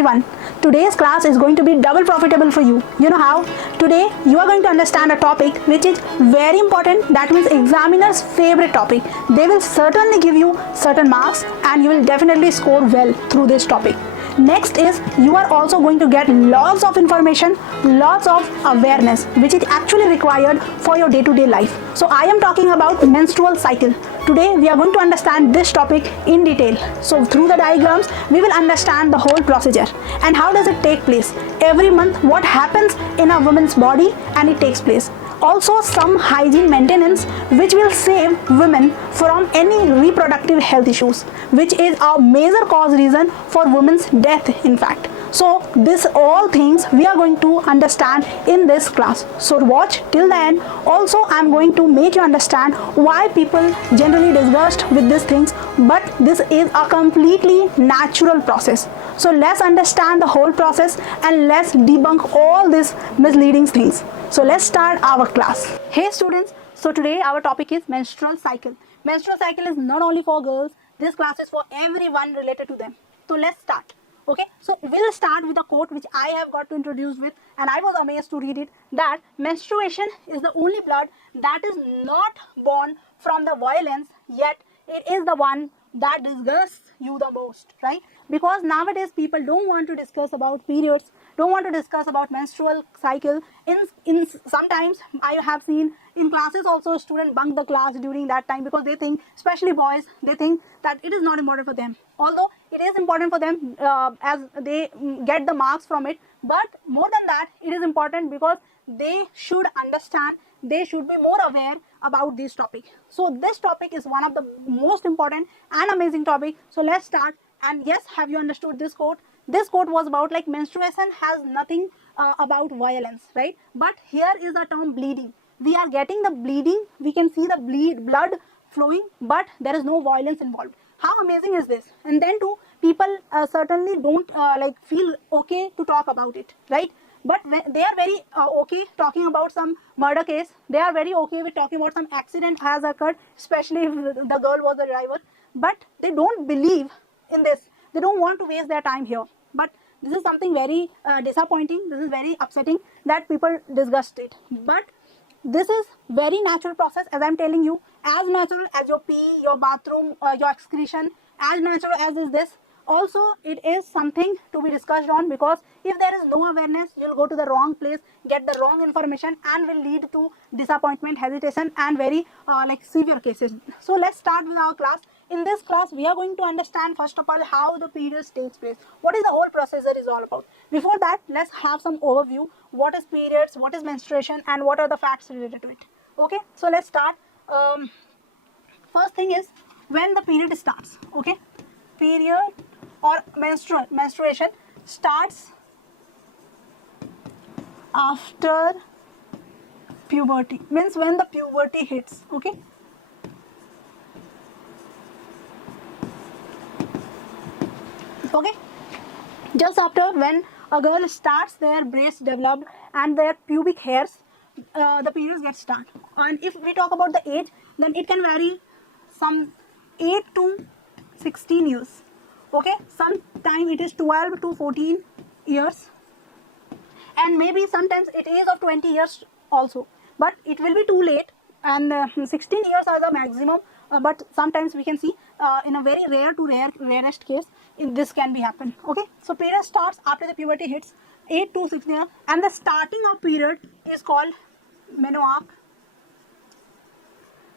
everyone. Today's class is going to be double profitable for you. You know how? Today you are going to understand a topic which is very important, that means examiner's favorite topic. They will certainly give you certain marks and you will definitely score well through this topic. Next is you are also going to get lots of information, lots of awareness which is actually required for your day-to-day life. So I am talking about menstrual cycle. Today we are going to understand this topic in detail. So through the diagrams we will understand the whole procedure and how does it take place. Every month what happens in a woman's body and it takes place. Also some hygiene maintenance which will save women from any reproductive health issues, which is a major cause reason for women's death in fact. So this all things we are going to understand in this class. So watch till the end. Also I am going to make you understand why people generally disgust with these things, but this is a completely natural process. So let's understand the whole process and let's debunk all these misleading things. So let's start our class. Hey students, so today our topic is menstrual cycle. Menstrual cycle is not only for girls, this class is for everyone related to them. So let's start. Okay, so we'll start with a quote which I have got to introduce with, and I was amazed to read it, that menstruation is the only blood that is not born from the violence, yet it is the one that disgusts you the most, right? Because nowadays people don't want to discuss about periods, don't want to discuss about menstrual cycle. In sometimes I have seen in classes also students bunk the class during that time because they think, especially boys, they think that it is not important for them. Although it is important for them as they get the marks from it, but more than that it is important because they should understand, they should be more aware about this topic. So this topic is one of the most important and amazing topic. So let's start. And yes, have you understood this quote? This quote was about like menstruation has nothing about violence, right? But here is the term bleeding. We are getting the bleeding, we can see the blood flowing, but there is no violence involved. How amazing is this? And then too, people certainly don't like feel okay to talk about it, right? But they are very okay talking about some murder case. They are very okay with talking about some accident has occurred, especially if the girl was the driver. But they don't believe in this. They don't want to waste their time here. But this is something very disappointing. This is very upsetting that people disgust it. But this is very natural process, as I'm telling you, as natural as your pee, your bathroom, your excretion, as natural as is this. Also, it is something to be discussed on, because if there is no awareness, you'll go to the wrong place, get the wrong information, and will lead to disappointment, hesitation, and very like severe cases. So let's start with our class. In this class, we are going to understand first of all how the periods takes place. What is the whole procedure is all about. Before that, let's have some overview. What is periods? What is menstruation? And what are the facts related to it? Okay, so let's start. First thing is when the period starts. Okay, period or menstruation starts after puberty, means when the puberty hits. Okay, okay, just after when a girl starts, their breasts develop and their pubic hairs, the periods get start. And if we talk about the age, then it can vary some 8 to 16 years. Okay, sometime it is 12 to 14 years, and maybe sometimes it is of 20 years also, but it will be too late, and 16 years are the maximum, but sometimes we can see in a very rarest case this can be happen. Okay, so period starts after the puberty hits 8 to 16 years, and the starting of period is called menarche.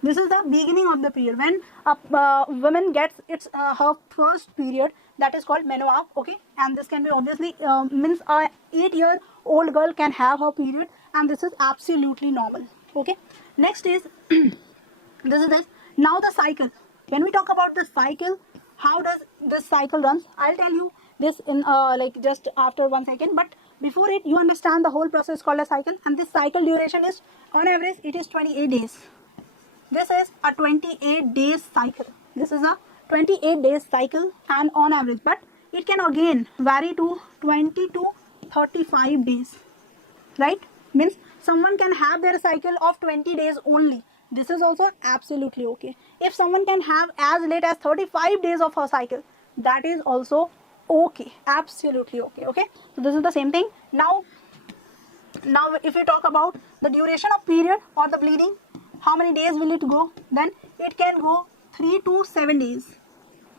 This is the beginning of the period when a woman gets its her first period, that is called menarche. Okay, and this can be obviously means a 8-year-old girl can have her period, and this is absolutely normal. Okay, next is this. Now the cycle. When we talk about the cycle, how does this cycle runs? I'll tell you this in like just after 1 second. But before it, you understand the whole process called a cycle, and this cycle duration is on average it is 28 days. This is a 28 days cycle. This is a 28 days cycle, and on average, but it can again vary to 20 to 35 days, right? Means someone can have their cycle of 20 days only. This is also absolutely okay. If someone can have as late as 35 days of her cycle, that is also okay, absolutely okay. Okay, so this is the same thing. Now if we talk about the duration of period or the bleeding, how many days will it go? Then it can go 3 to 7 days.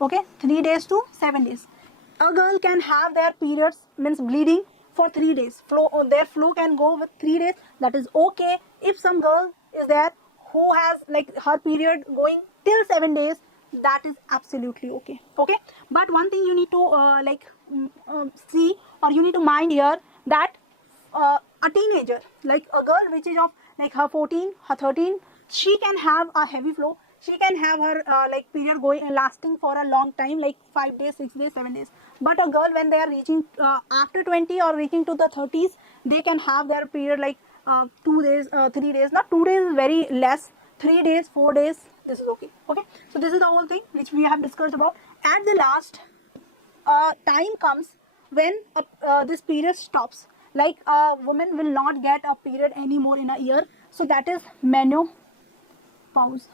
Okay, 3 days to 7 days. A girl can have their periods, means bleeding, for 3 days. Flow, or their flow can go with 3 days. That is okay. If some girl is there who has like her period going till 7 days, that is absolutely okay. Okay, but one thing you need to see, or you need to mind here, that a teenager, like a girl which is of like her 14, her 13, she can have a heavy flow. She can have her like period going lasting for a long time, like 5 days, 6 days, 7 days. But a girl, when they are reaching after 20 or reaching to the 30s, they can have their period like 2 days, 3 days. Not 2 days, very less. 3 days, 4 days. This is okay. Okay. So this is the whole thing which we have discussed about. At the last, time comes when this period stops. Like a woman will not get a period anymore in a year. So that is menopause.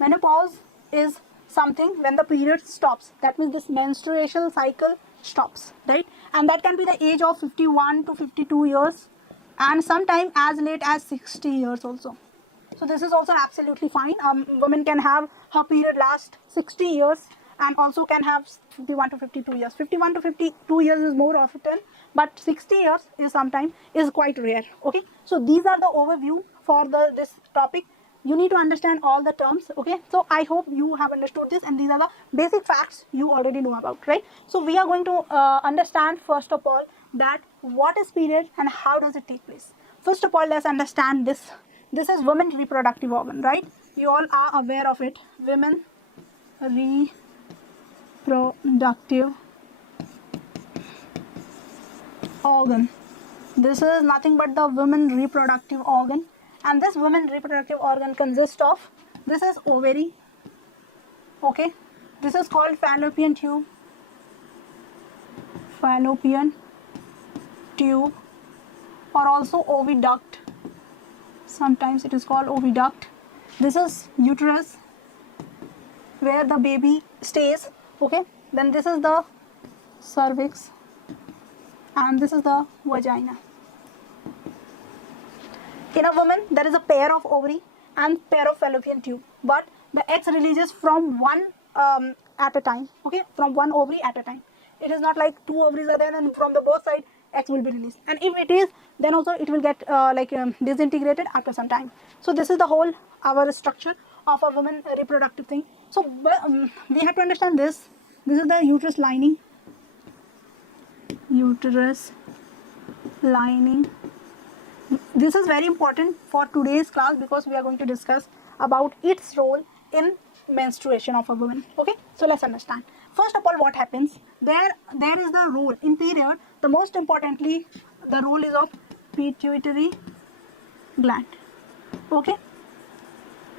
Menopause is something when the period stops. That means this menstrual cycle stops, right? And that can be the age of 51 to 52 years, and sometime as late as 60 years also. So this is also absolutely fine. Women can have her period last 60 years and also can have 51 to 52 years. 51 to 52 years is more often, but 60 years is sometimes is quite rare. Okay, so these are the overview for this topic. You need to understand all the terms. Okay, so I hope you have understood this, and these are the basic facts you already know about, right? So we are going to understand first of all that what is period and how does it take place. First of all, let's understand this. This is women's reproductive organ, right? You all are aware of it. Women reproductive organ. This is nothing but the women reproductive organ, and this women reproductive organ consists of, this is ovary. Okay, this is called fallopian tube. Fallopian tube, or also oviduct. Sometimes it is called oviduct. This is uterus, where the baby stays. Okay, then this is the cervix, and this is the vagina. In a woman, there is a pair of ovary and pair of fallopian tube, but the eggs releases from one at a time. Okay, from one ovary at a time. It is not like two ovaries are there and from the both side eggs will be released. And if it is, then also it will get disintegrated after some time. So this is the whole our structure of a woman reproductive thing. So we have to understand this. This is the uterus lining. Uterus lining. This is very important for today's class because we are going to discuss about its role in menstruation of a woman. Okay, so let's understand. First of all, what happens there is the role in period. The most importantly, the role is of pituitary gland. Okay,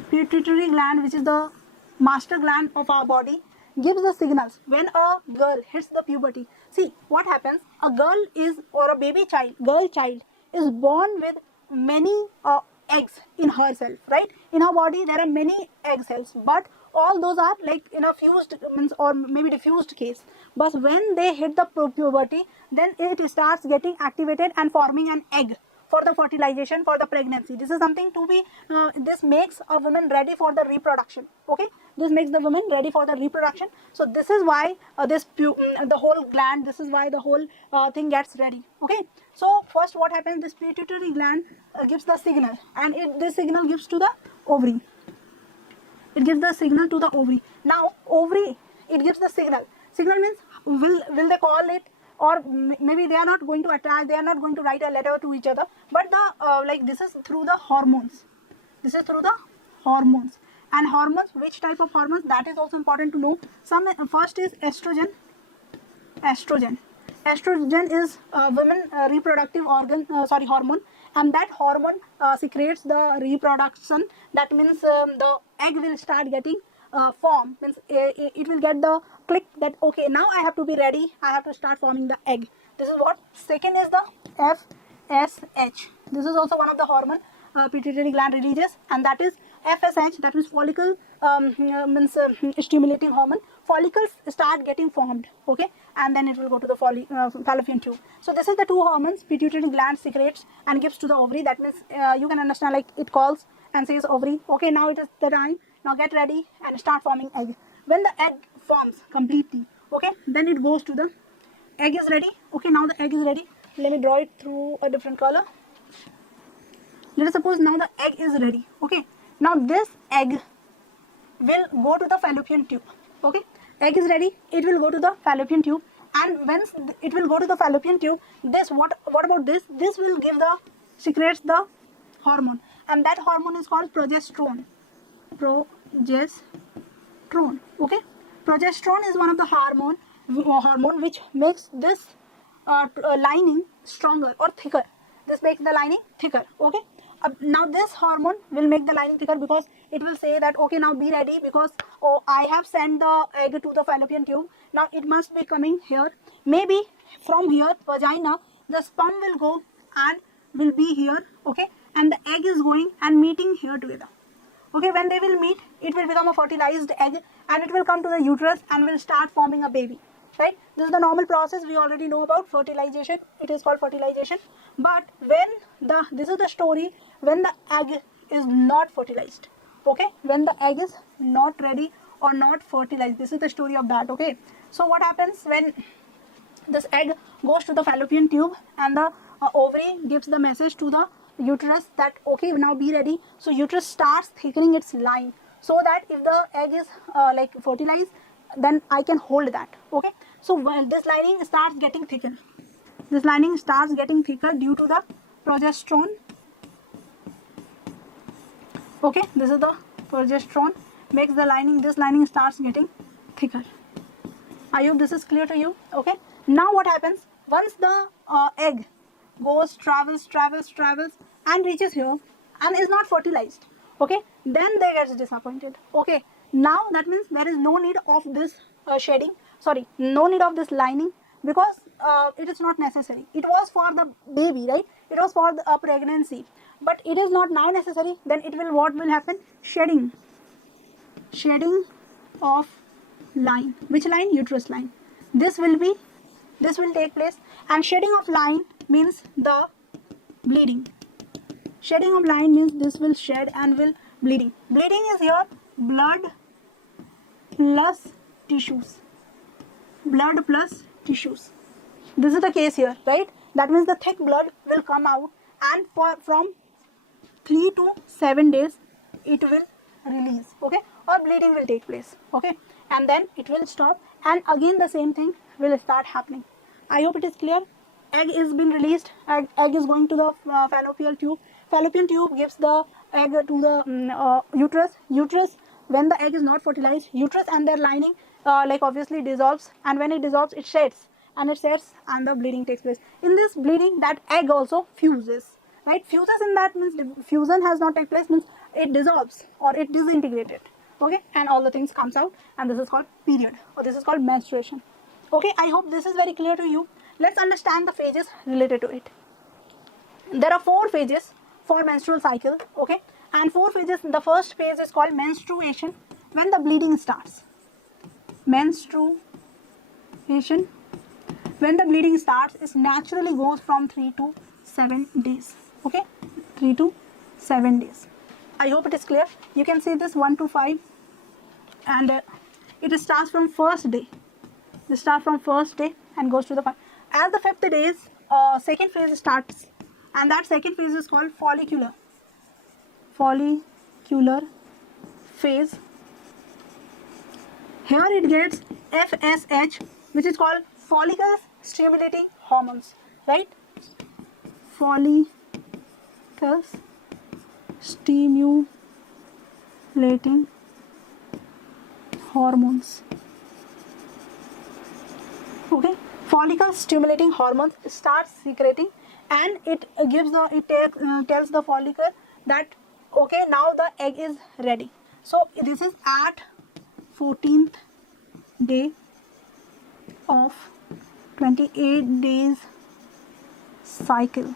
pituitary gland, which is the master gland of our body, gives the signals when a girl hits the puberty. See what happens, a girl is, or a baby child, girl child is born with many eggs in herself, right? In her body there are many egg cells, but all those are like in a fused means or maybe diffused case. But when they hit the puberty, then it starts getting activated and forming an egg for the fertilization, for the pregnancy. This is something to be this makes a woman ready for the reproduction. Okay, this makes the woman ready for the reproduction. So this is why the whole gland, this is why the whole thing gets ready. Okay, so first what happens, this pituitary gland gives the signal, and this signal gives to the ovary. It gives the signal to the ovary. Now ovary, it gives the signal. Signal means will they call it, or maybe they are not going to attack, they are not going to write a letter to each other, but the like this is through the hormones. This is through the hormones. And hormones, which type of hormones, that is also important to know. First is estrogen. Estrogen is women reproductive organ, hormone, and that hormone secretes the reproduction. That means the egg will start getting form, means it will get the click that okay, now I have to be ready, I have to start forming the egg. This is what. Second is the FSH. This is also one of the hormone pituitary gland releases, and that is FSH, that means follicle means stimulating hormone. follicles start getting formed, okay, and then it will go to the fallopian tube. So this is the two hormones pituitary gland secretes and gives to the ovary. That means you can understand, like it calls and says ovary, okay, now it is the time, now get ready and start forming egg. When the egg forms completely, okay, then it goes to the egg is ready. Okay, now the egg is ready. Let me draw it through a different color. Let us suppose now the egg is ready. Okay, now this egg will go to the fallopian tube. Okay, egg is ready, it will go to the fallopian tube, and once it will go to the fallopian tube, this what about this will give the secretes the hormone, and that hormone is called progesterone. Okay, progesterone is one of the hormone which makes this lining stronger or thicker. This makes the lining thicker. Okay, now this hormone will make the lining thicker because it will say that, okay, now be ready, because oh, I have sent the egg to the fallopian tube, now it must be coming here. Maybe from here, vagina, the sperm will go and will be here, okay, and the egg is going and meeting here together. Okay, when they will meet, it will become a fertilized egg and it will come to the uterus and will start forming a baby. Right? This is the normal process we already know about fertilization. It is called fertilization. But this is the story when the egg is not fertilized. Okay? When the egg is not ready or not fertilized. This is the story of that. Okay? So what happens when this egg goes to the fallopian tube and the ovary gives the message to the uterus that, okay, now be ready. So uterus starts thickening its line so that if the egg is like fertilized, then I can hold that. Okay, so when this lining starts getting thicker, this lining starts getting thicker due to the progesterone. Okay, this is the progesterone makes the lining, this lining starts getting thicker. I hope this is clear to you. Okay, now what happens once the egg goes, travels and reaches here and is not fertilized, okay, then they get disappointed. Okay, now that means there is no need of this no need of this lining, because it is not necessary. It was for the baby, right? It was for the pregnancy, but it is not now necessary. Then it will, what will happen? Shedding of line. Which line? Uterus line. This will take place, and shedding of line means the bleeding. Shedding of line means this will shed and will bleeding. Bleeding is here blood plus tissues. Blood plus tissues. This is the case here, right? That means the thick blood will come out, and from 3 to 7 days it will release, okay, or bleeding will take place, okay, and then it will stop, and again the same thing will start happening. I hope it is clear. Egg is being released. Egg is going to the fallopian tube. Fallopian tube gives the egg to the uterus. Uterus, when the egg is not fertilized, uterus and their lining like obviously dissolves, and when it dissolves, it sheds, and the bleeding takes place. In this bleeding, that egg also fuses, right? Fuses in that means fusion has not taken place, means it dissolves or it disintegrated, okay, and all the things comes out, and this is called period, or this is called menstruation. Okay, I hope this is very clear to you. Let's understand the phases related to it. There are 4 phases for menstrual cycle, okay, and 4 phases. The first phase is called menstruation, when the bleeding starts. Menstruation, when the bleeding starts, it naturally goes from 3 to 7 days, okay, 3 to 7 days. I hope it is clear. You can see this 1 to 5, and it starts from first day. It starts from first day and goes to the 5. As the 5th day is second phase starts, and that second phase is called follicular phase. Here it gets FSH, which is called follicle stimulating hormones, right? Follicles stimulating hormones. Okay, follicle stimulating hormones starts secreting, and it tells the follicle that, okay, now the egg is ready. So this is at 14th day of 28 days cycle.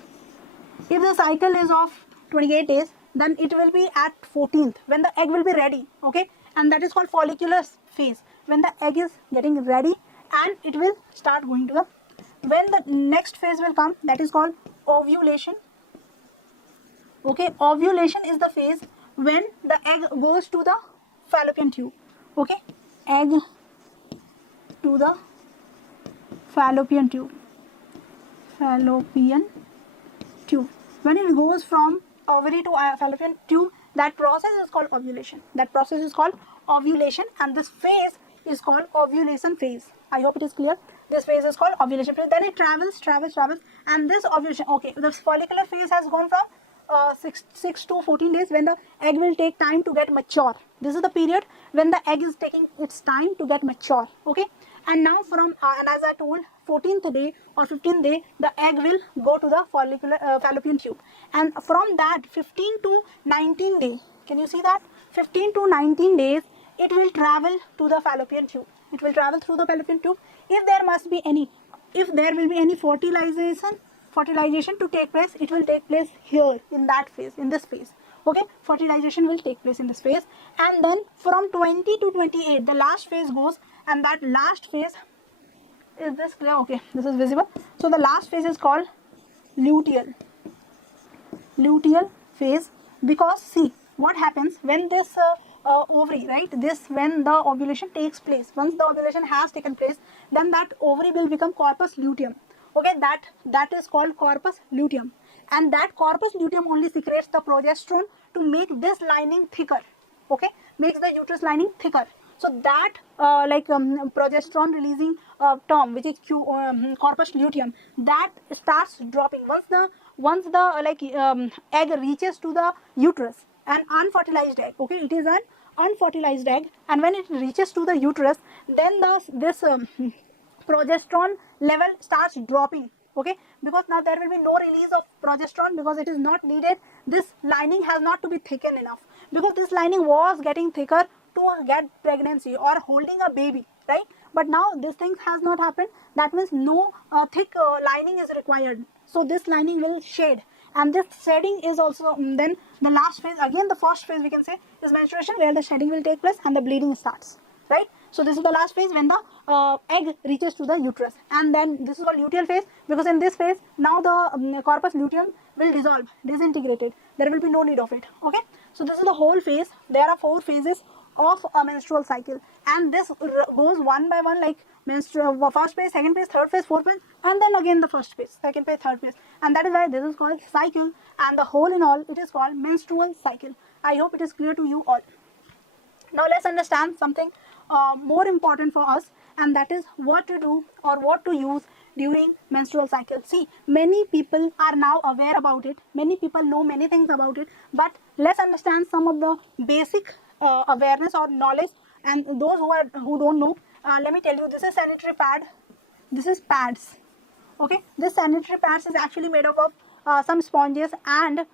If the cycle is of 28 days, then it will be at 14th when the egg will be ready, okay, and that is called follicular phase when the egg is getting ready and it will start going to the, when the next phase will come, that is called ovulation. Okay, ovulation is the phase when the egg goes to the fallopian tube. Okay, egg to the fallopian tube. Fallopian tube. When it goes from ovary to fallopian tube, that process is called ovulation. That process is called ovulation, and this phase is called ovulation phase. I hope it is clear. This phase is called ovulation phase. Then it travels, and this ovulation. Okay, the follicular phase has gone from 6 to 14 days, when the egg will take time to get mature. This is the period when the egg is taking its time to get mature. Okay, and now from and as I told, 14th day or 15th day, the egg will go to the follicular fallopian tube, and from that 15 to 19 day, can you see that 15 to 19 days, it will travel to the fallopian tube. It will travel through the fallopian tube. If there will be any fertilization to take place, it will take place here in that phase, in this phase. Okay, fertilization will take place in this phase, and then from 20 to 28, the last phase goes, and that last phase, is this clear? Okay, this is visible. So the last phase is called luteal phase, because see what happens when this ovary, right, when the ovulation takes place, once the ovulation has taken place, then that ovary will become corpus luteum. Okay, that is called corpus luteum, and that corpus luteum only secretes the progesterone to make this lining thicker. Okay, makes the uterus lining thicker. So that progesterone releasing term, which is corpus luteum, that starts dropping once the egg reaches to the uterus, an unfertilized egg. Okay, it is an unfertilized egg, and when it reaches to the uterus, then this progesterone level starts dropping. Okay, because now there will be no release of progesterone, because it is not needed. This lining has not to be thickened enough, because this lining was getting thicker to get pregnancy or holding a baby, right? But now this thing has not happened. That means no thick lining is required, so this lining will shed, and this shedding is also then the last phase. Again, the first phase we can say is menstruation, where the shedding will take place and the bleeding starts, right? So this is the last phase when the egg reaches to the uterus, and then this is called luteal phase, because in this phase now the corpus luteum will dissolve, disintegrated. There will be no need of it. Okay, so this is the whole phase. There are 4 phases of a menstrual cycle, and this goes one by one, like menstrual first phase, second phase, third phase, fourth phase, and then again the first phase, second phase, third phase, and that is why this is called cycle, and the whole in all it is called menstrual cycle. I hope it is clear to you all. Now let's understand something more important for us, and that is what to do or what to use during menstrual cycle. See, many people are now aware about it, many people know many things about it, but let's understand some of the basic awareness or knowledge. And those who don't know, let me tell you, this is sanitary pad, this is pads. Okay, this sanitary pads is actually made up of some sponges, and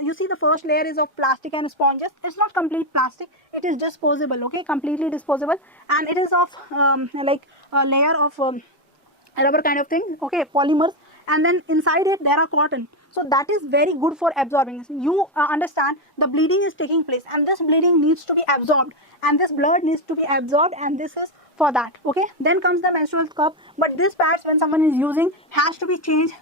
you see the first layer is of plastic and sponges. It's not complete plastic, it is disposable. Okay, completely disposable, and it is of like a layer of rubber kind of thing. Okay, polymers, and then inside it there are cotton. So that is very good for absorbing. You understand, the bleeding is taking place, and this bleeding needs to be absorbed, and this blood needs to be absorbed, and this is for that. Okay, then comes the menstrual cup, but this pads, when someone is using, has to be changed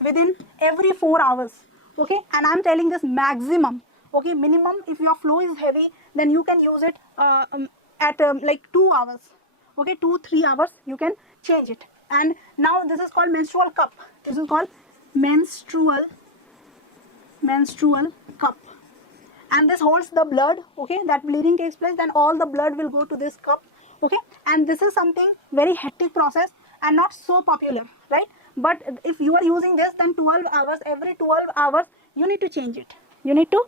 within every 4 hours. Okay, and I'm telling this maximum. Okay, minimum, if your flow is heavy, then you can use it at like 2 hours. Okay, 2-3 hours you can change it. And now this is called menstrual cup. This is called menstrual cup, and this holds the blood. Okay, that bleeding takes place, then all the blood will go to this cup. Okay, and this is something very hectic process and not so popular, right? But if you are using this, then 12 hours, every 12 hours you need to change it. You need to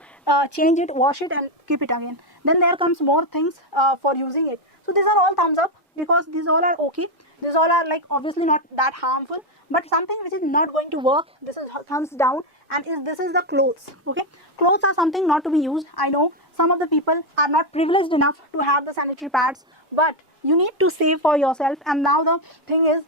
change it, wash it, and keep it again. Then there comes more things for using it. So these are all thumbs up, because these all are okay. These all are like obviously not that harmful, but something which is not going to work, this is thumbs down. And this is the clothes. Okay, clothes are something not to be used. I know some of the people are not privileged enough to have the sanitary pads, but you need to save for yourself. And now the thing is,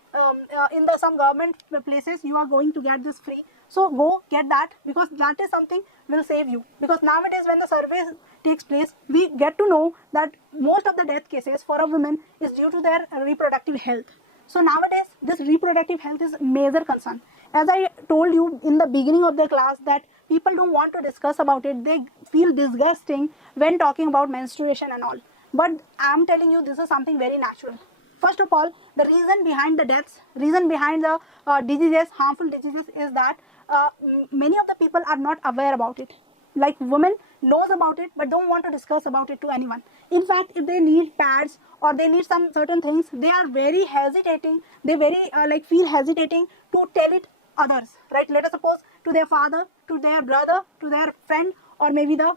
in the some government places you are going to get this free, so go get that, because that is something will save you. Because nowadays when the survey takes place, we get to know that most of the death cases for a woman is due to their reproductive health. So nowadays, this reproductive health is a major concern. As I told you in the beginning of the class that people don't want to discuss about it. They feel disgusting when talking about menstruation and all. But I'm telling you, this is something very natural. First of all, the reason behind the deaths, reason behind the diseases, harmful diseases is that many of the people are not aware about it. Like women knows about it but don't want to discuss about it to anyone. In fact, if they need pads or they need some certain things, they are very hesitating. They very feel hesitating to tell it others, right? Let us suppose to their father, to their brother, to their friend, or maybe the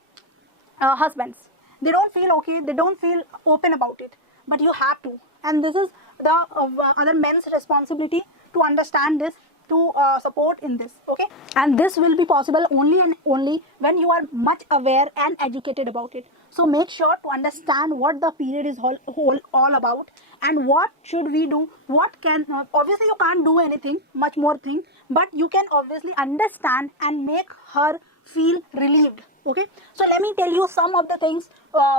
husbands. They don't feel okay, they don't feel open about it, but you have to. And this is the other men's responsibility to understand this, to support in this, okay? And this will be possible only and only when you are much aware and educated about it. So make sure to understand what the period is all about and what should we do, what can, obviously you can't do anything, much more thing, but you can obviously understand and make her feel relieved, okay? So let me tell you some of the things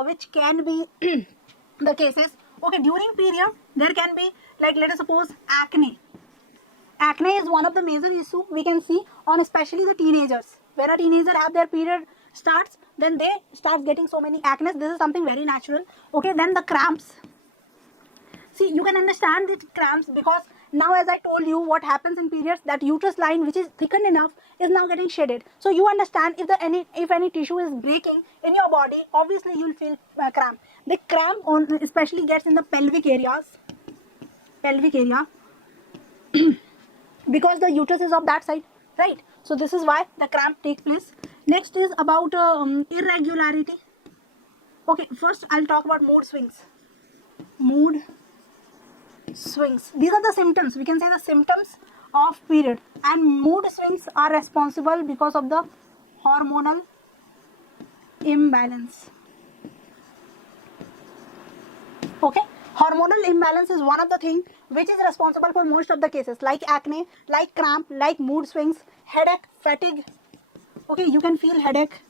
which can be the cases. Okay, during period, there can be, like, let us suppose acne. Acne is one of the major issues we can see on especially the teenagers. When a teenager have their period starts, then they start getting so many acne. This is something very natural. Okay, then the cramps. See, you can understand the cramps because now, as I told you, what happens in periods, that uterus line which is thickened enough is now getting shedded. So you understand if any tissue is breaking in your body, obviously you will feel cramp. The cramp especially gets in the pelvic area, because the uterus is of that side, right? So this is why the cramp takes place. Next is about irregularity. Okay, first I'll talk about mood swings. Mood swings. These are the symptoms. We can say the symptoms of period. And mood swings are responsible because of the hormonal imbalance. Okay, hormonal imbalance is one of the things which is responsible for most of the cases, like acne, like cramp, like mood swings, headache, fatigue. Okay, you can feel headache,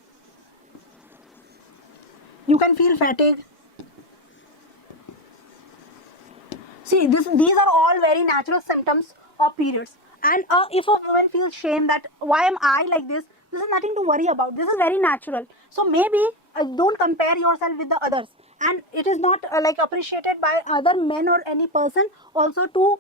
you can feel fatigue. See, these are all very natural symptoms of periods. And if a woman feels shame that why am I like this is nothing to worry about. This is very natural. So maybe don't compare yourself with the others. And it is not appreciated by other men or any person also to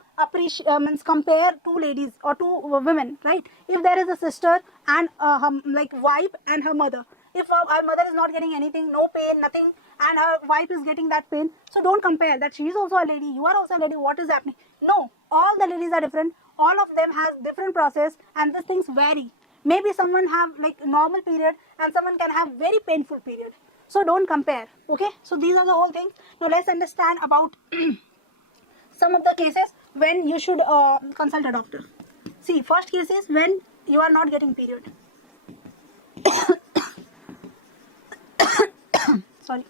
compare two ladies or two women, right? If there is a sister and her wife and her mother, if our mother is not getting anything, no pain, nothing, and her wife is getting that pain, so don't compare that she is also a lady, you are also a lady, what is happening? No, all the ladies are different, all of them has different process, and these things vary. Maybe someone have normal period and someone can have very painful period. So don't compare, okay? So these are the whole things. Now let's understand about some of the cases when you should consult a doctor. See, first case is when you are not getting period. Sorry.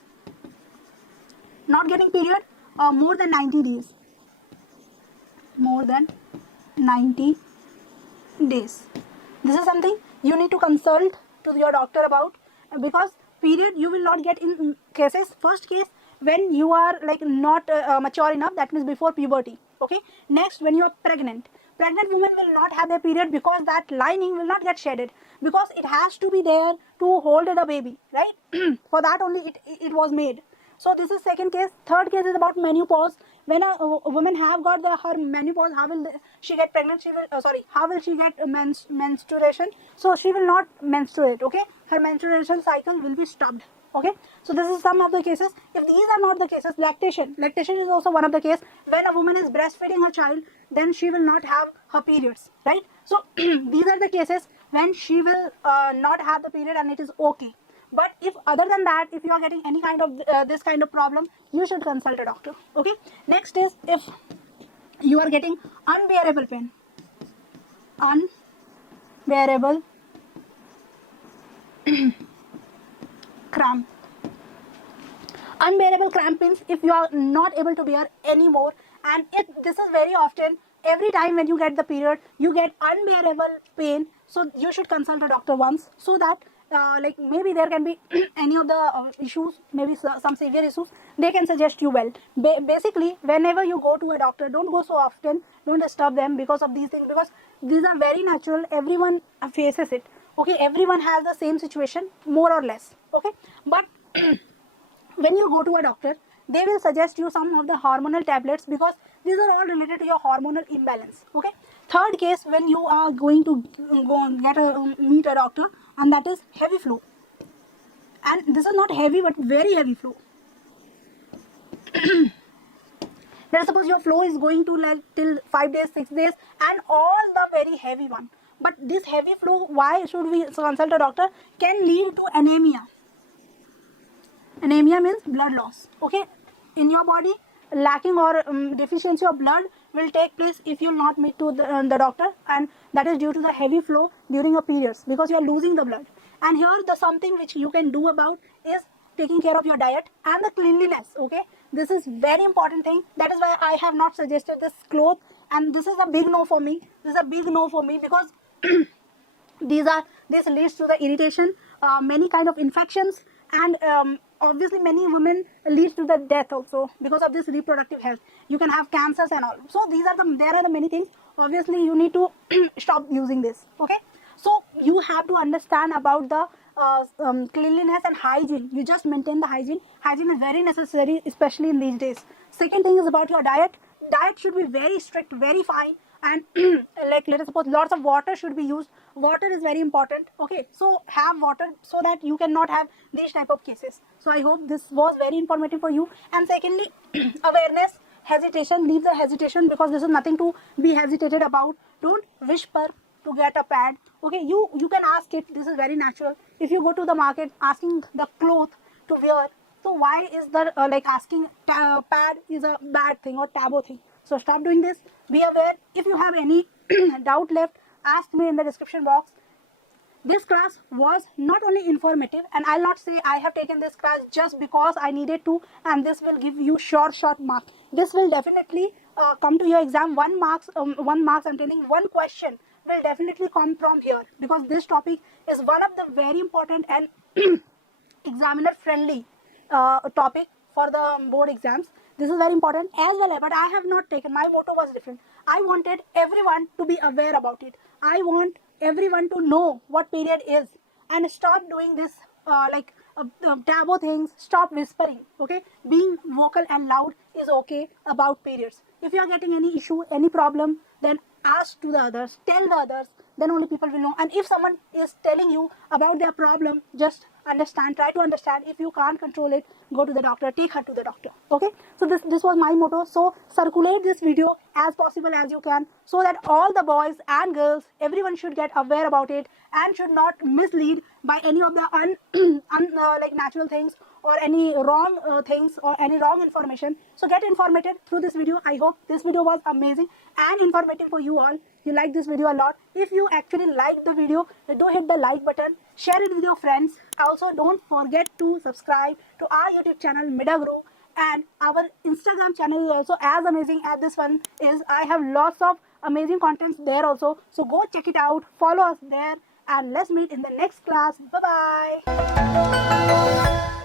Not getting period more than 90 days. More than 90 days. This is something you need to consult to your doctor about, because period you will not get in cases. First case, when you are not mature enough, that means before puberty. Okay. Next, when you are pregnant. Pregnant women will not have their period because that lining will not get shedded, because it has to be there to hold the baby, right? For that only it was made. So this is second case. Third case is about menopause. When a woman have got her menopause, how will she get pregnant? She will how will she get menstruation? So she will not menstruate. Okay, her menstruation cycle will be stopped. Okay, so this is some of the cases. If these are not the cases, lactation is also one of the case. When a woman is breastfeeding her child, then she will not have her periods, right? So these are the cases when she will not have the period and it is okay. But if other than that, if you are getting any kind of this kind of problem, you should consult a doctor. Okay. Next is if you are getting unbearable pain. Unbearable cramp. Unbearable cramp means if you are not able to bear anymore, and this is very often, every time when you get the period, you get unbearable pain. So you should consult a doctor once, so that like maybe there can be any of the issues, maybe some severe issues, they can suggest you well. Basically, whenever you go to a doctor, don't go so often, don't disturb them because of these things, because these are very natural, everyone faces it. Okay, everyone has the same situation more or less. Okay, but when you go to a doctor, they will suggest you some of the hormonal tablets because these are all related to your hormonal imbalance. Okay, third case, when you are going to go and meet a doctor, and that is heavy flow. And this is not heavy but very heavy flow. Let us suppose your flow is going to like till 5 days, 6 days, and all the very heavy one. But this heavy flow, why should we consult a doctor, can lead to anemia. Anemia means blood loss. Okay, in your body, lacking or deficiency of blood will take place if you will not meet to the doctor, and that is due to the heavy flow during your periods, because you are losing the blood. And here the something which you can do about is taking care of your diet and the cleanliness. Okay, this is very important thing. That is why I have not suggested this cloth, and this is a big no for me. This is a big no for me because this leads to the irritation, many kind of infections, and obviously many women leads to the death also because of this reproductive health. You can have cancers and all. So there are the many things. Obviously you need to stop using this. Okay, so you have to understand about the cleanliness and hygiene. You just maintain the hygiene. Hygiene is very necessary, especially in these days. Second thing is about your diet. Diet should be very strict, very fine, and like let us suppose lots of water should be used. Water is very important. Okay, so have water so that you cannot have these type of cases. So I hope this was very informative for you. And secondly, awareness, hesitation, leave the hesitation, because this is nothing to be hesitated about. Don't whisper to get a pad. Okay, you can ask it. This is very natural. If you go to the market asking the cloth to wear, so why is the like asking pad is a bad thing or taboo thing? So stop doing this. Be aware. If you have any doubt left, ask me in the description box. This class was not only informative, and I'll not say I have taken this class just because I needed to, and this will give you short mark. This will definitely come to your exam. 1 marks, I'm telling, one question will definitely come from here, because this topic is one of the very important and examiner friendly topic for the board exams. This is very important as well, but I have not taken, my motto was different. I wanted everyone to be aware about it. I want everyone to know what period is, and stop doing this taboo things. Stop whispering. Okay, being vocal and loud is okay about periods. If you are getting any issue, any problem, then ask to the others, tell the others, then only people will know. And if someone is telling you about their problem, just understand, try to understand. If you can't control it, go to the doctor, take her to the doctor. Okay, so this was my motto. So circulate this video as possible as you can, so that all the boys and girls, everyone should get aware about it and should not mislead by any of the like natural things, or any wrong things, or any wrong information. So get informated through this video. I hope this video was amazing and informative for you all. You like this video a lot. If you actually like the video, do hit the like button, share it with your friends. Also, don't forget to subscribe to our YouTube channel Midagro, and our Instagram channel is also as amazing as this one is. I have lots of amazing contents there also, so go check it out, follow us there, and let's meet in the next class. Bye bye.